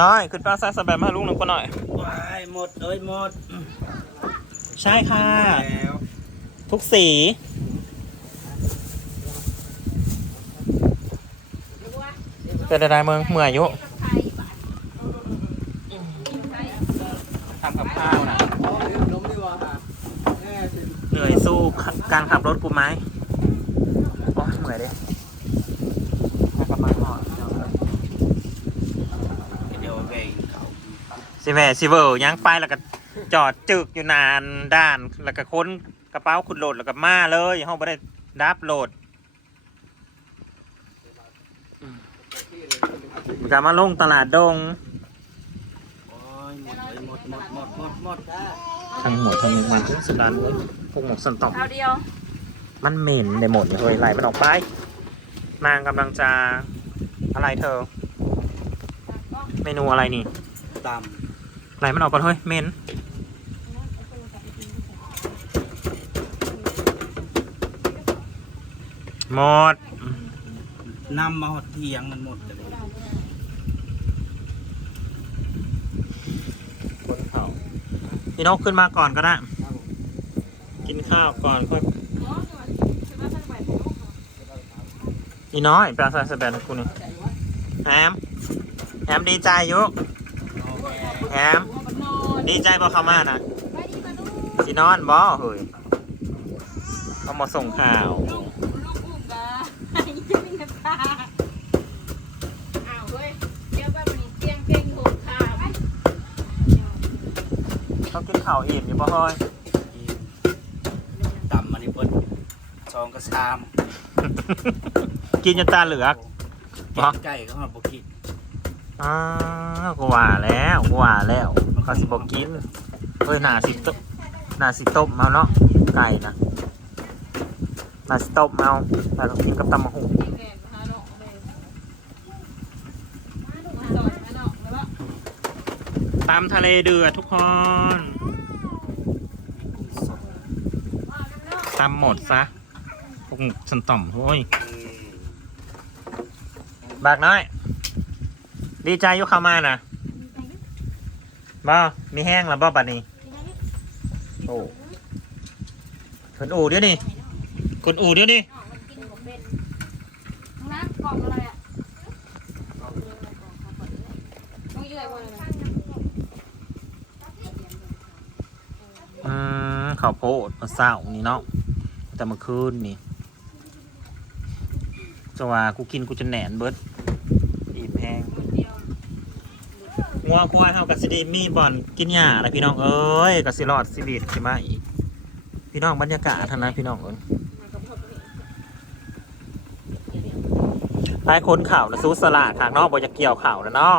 น้อยขึ้นป้าซ่าสแบมมาให้ลุงหนึ่งคนหน่อยว้ายหมดเอ้ยหมด ใช่ค่ะแล้วทุกสี เป็นอะไรเมืองเมื่อยอยุทำกับข้าวนะเหนื่อยสู้การขับรถกูไหมโอ้ยเหนื่อยดิให้กลับมาก่อน เดี๋ยวไปเขา สิแม่สิเวอร์ยังไปแล้วก็จอดจึกอยู่นานด้านแล้วก็ค้นกระเป๋าขุดโหลดแล้วก็มาเลยห้องไม่ได้ดับโหลดมันก็มาลงตลาดดงโอ้ยหมดหมดหมดหมดหมดทั้งหมดทั้งมันทั้งสุดานเลยพวกหมกสันตอกเอาเดียว มันเหม็นในหมดเลยไหลมันออกไป นางกำลังจะอะไรเธอ เมนูอะไรนี่ต ไหลมันออกก่อนเฮ้ยเหม็นหมดำนำมาหดเทียงมันหมดเลยคนเขาพี่นกขึ้นมาก่อนก็ได้ กินข้าวก่อนค่อยอีน้อยปลาซาสแบนกูนี่แฮมแฮมดีใจอยุแฮ ม ดีใจบ่เข้ามานะสินอนบ่เฮ้ยเอามาส่งข่าวลูกอุ้มกะยังมีน้ำตาอ้าวเว้ยเดี๋ยวไปมันเตียงเก่งหกขาไหมเขากินข้าวอิ่มอยู่บ่เฮ้ยตำมันนี่เพิ่นซองกระชาม กินจนตาเหลือกกิบ่นไก่ก็มาบ่กิน อ้าวกูว่าแล้วกูว่าแล้วเขาสิบอกกินเฮ้ยหนาสิตบหนาสิตบเอาเนาะไก่นะหนาสิตบเอาแต่ต้องกินกับตำมะฮุแก่มาหาเนาะเลยมาสอนมาเนาะแล้วตำทะเลเดือดทุกคนตำหมดซะพวกสันต่อมโอ้ยบากน้อย ดีใจอยุเข้ามานะบ่มีแห้งแล้วบ่บัดนี้ โอ้คนอูเดี๋ยวนี้คนอูเดี๋ยวนี้น้ำกล่องอะไรอะต้องเยื่อยบ่เลยอืมข้าวโพดมะเศร้านี่เนาะแต่เมื่อคืนนี่จะว่ากูกินกูจะแหนนเบิดอิ่มแห้ง งัวควายเฮากับสิไดีมีบ่อนกินหญ้าอะไรพี่น้องเอ้ยกับสิรอดสิบีดสิมาอีก พี่น้องบรรยากาศเท่านั้นพี่น้องเอ้ยหลายคนข่าวนะซูสลาทางนอกบ่จะเกี่ยวข่าวนะเนาะ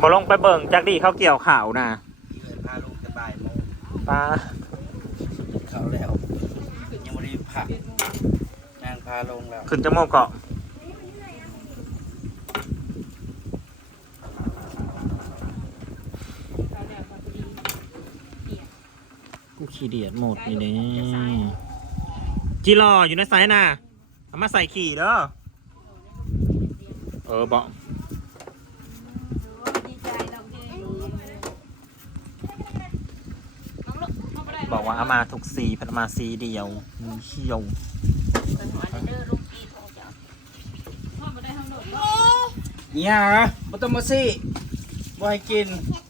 บ่ลงไปเบิ่งจักดีเขาเกี่ยวข่าวนะเพื่อนพาลูกจะบ่ายโมงปลาเขาแล้วยังไม่ได้ผักนางพาลงแล้วขึ้นจมูกเกาะ ขี้เดียดหมดนี่เด้จีรออยู่ในไซส์น่ะเอามาใส่ขี่เด้อเออบอกดีใจเราเก่งน้องลูกน้องไปได้บอกว่าเอามาทุกสีพันมาสีเดียวมีเขี้ยวเป็นหัวเด้อลูกปีของเจ้าพ่อมาได้ทั้งหมดเนี่ยบ่ต้องมาสิบ่ให้กินเออมา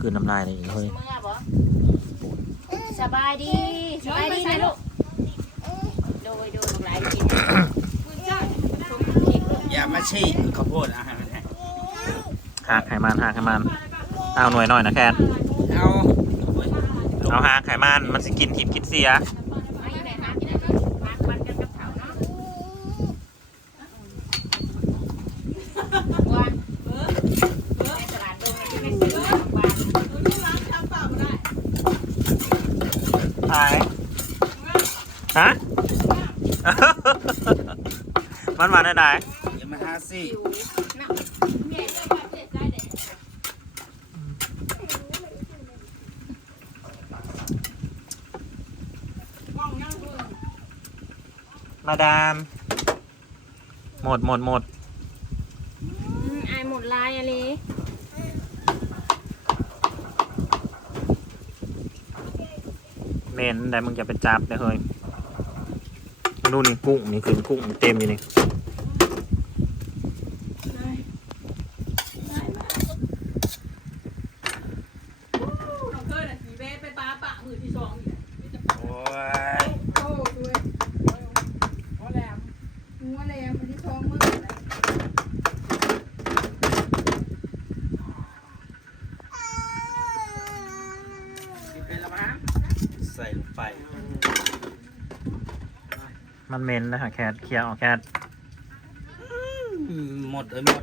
คืนน้ำลายเลยอีกเฮ้ยเมื่อบ่สบายดีสบายดีนะลูกโดยโดยหลายกินอย่ามาชี้ข้าวโพดอาหารแห้งหากไขมันหากไขมันเอาหน่วยหน่อยนะแคทเอาเอาหากไขมันมันสิกินทิพย์กินเสีย ไม่ได้หากินนะมาวันกันกับเขาเนาะวันเออในตลาดดงไม่ซื้อบ้าน หายฮะ มันมาได้ไดอย่ามาหาสิมาดาม หมดหมดหมด อืมอายหมดลายอะไร เม นแต่มึงจะไปจับเลยเฮ้ยมึงดูนี่กุ้งนี่คือกุ้งเต็มอยู่นี่ เราเคยน่ะสีเบสไปปลาปะมือที่สองอยู่ โอ้ย โอ้ด้วยหัวแหลมหัวแหลมมือที่สองมือ ใส่ลงไป มันเมนนะฮะแคทเคลียร์ออกแคทอืมหมดเลยหมด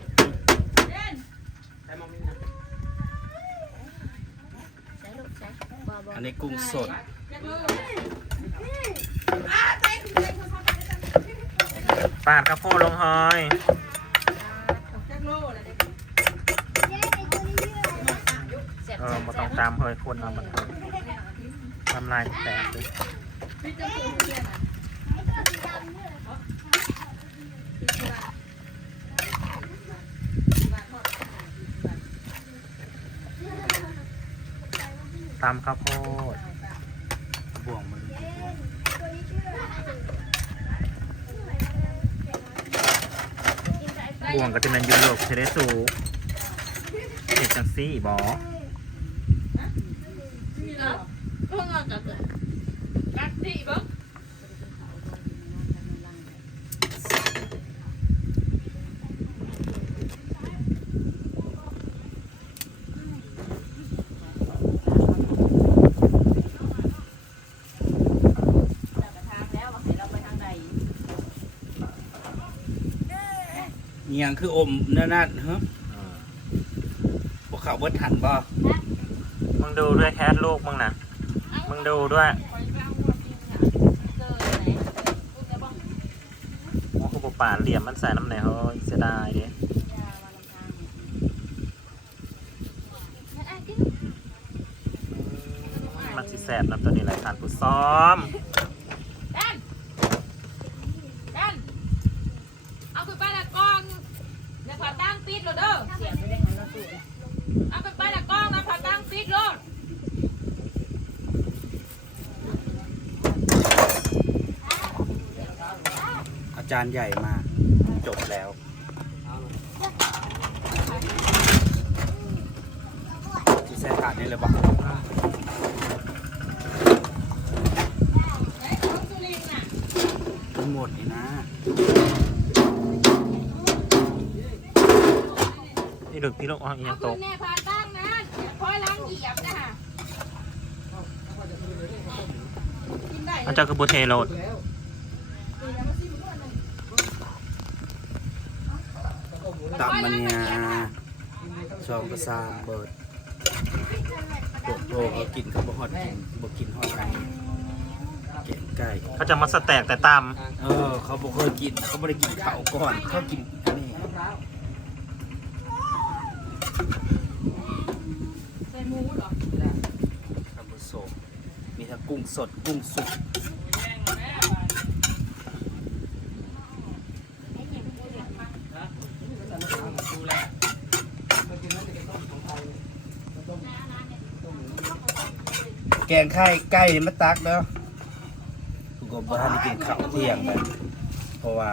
เล่นอันนี้กุ้งสดจักโลปาดกระโพดลงเฮ้ยจักโลอะไรเด็กเออมาต้องตามเฮ้ยคนเอามันเถอะทำลายแตกเลย พี่จะปูเพื่อนอะ ตามข้าวโพดบ่วงมันบ่วงก็จะเป็นยุโรปเทเลสูเห็ดจังซี่บอมีแล้วพวกเราจับเลยกัดดิบ้าง เนียงคืออมนั่นนั่นฮะพวกเขาเบิดทันบ่มึงดูด้วยแคทลูกมึงนะมึงดูด้วย โอ้โหป่าเหลี่ยมมันใส่น้ำไหนเฮ้ยเสียดายดิมันสิแสบน้ำตัวนี้แหละทานผู้ซ้อม ดันดันเอาไปไปละกองเดี๋ยวผ่าตั้ง ปิดเลยเด้อเสียไปได้หันละตู้เอาไปไปละกองนะผ่าตั้งปิดเลยอาจารย์ใหญ่มา จบแล้ว ที่ใส่ถาดนี่เลยบ่เดึกพี่ลูกอ๋ออีหเอายังคุตณกแน่ผ่าตั้งนะเดี๋ยวคอยล้างเหยียบนะฮะกินได้มันเจะคือบูเทโรดตับมันเนี่ยชองประสามเบิดปวดโตเขากินเขาบ่ฮอดกินบ่กินฮอดไก่เก็บไก่เขาจะมาสแต็กแต่ตามเออ เขาบ่เคยกินเขาบ่ได้กินข้าวก่อนเขากินอันนี้ ใส่หมูเหรอ ท่านผู้ชมมีทั้ง กุ้งสดกุ้งสุกแกงไข่ไก่นี่มาตักเนาะกูก็บ่ทันได้กินข้าวเที่ยงเลยเพราะว่า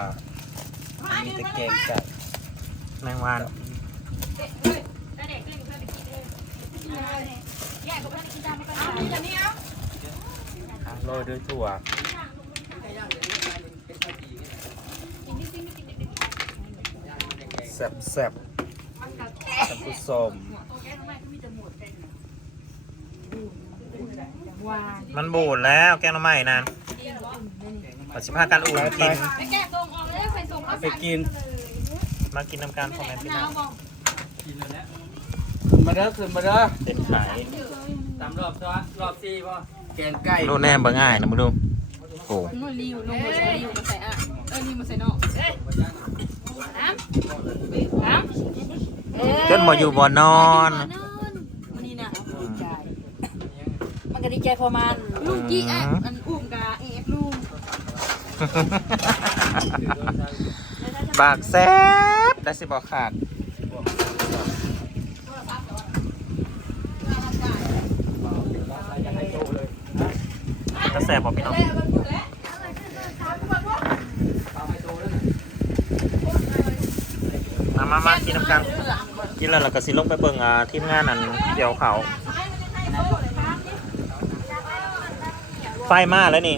มันมีแต่แกงไก่แมงวันเด็กเฮ้ยเด็กเล่นกับเพื่อนไปกินเลยแยกกับเพื่อนกินตามไม่ก็ได้ โรยด้วยถั่วแซ่บแซ่บๆท่านผู้ชมมันบูดแล้วแกงหน้ำใหม่นั่นปัสิพากันอุ่นกิน ไปแกะส่งออกเลยไปส่งเขาไปกิน มากินน้ำกันพ่อแม่พี่น้องบอกขึ้นมาเด้อขึ้นมาเด้อเด็ดขายตามรอบซะรอบสี่ป่ะ แกงไก่ดูแน่เบิ่งง่ายนะมึงดูโอ้นู่นริวลงมาใส่ริวมาใส่อะเออริวมาใส่นอกเอ้ยน้ำน้ำจนมาอยู่บ่อนอนมันนี่นะมันก็ดีใจพอมันลูกกี้อะอันอุ้มกะเอฟลูกบากแซบได้สิบอกขาด แสบบอกพี่น้องมามามากินน้ำกัน กินแล้วเราก็สิลงไปเบิ่งอ่าทีมงานนั้นเดี๋ยวเขา ไฟมาแล้วนี่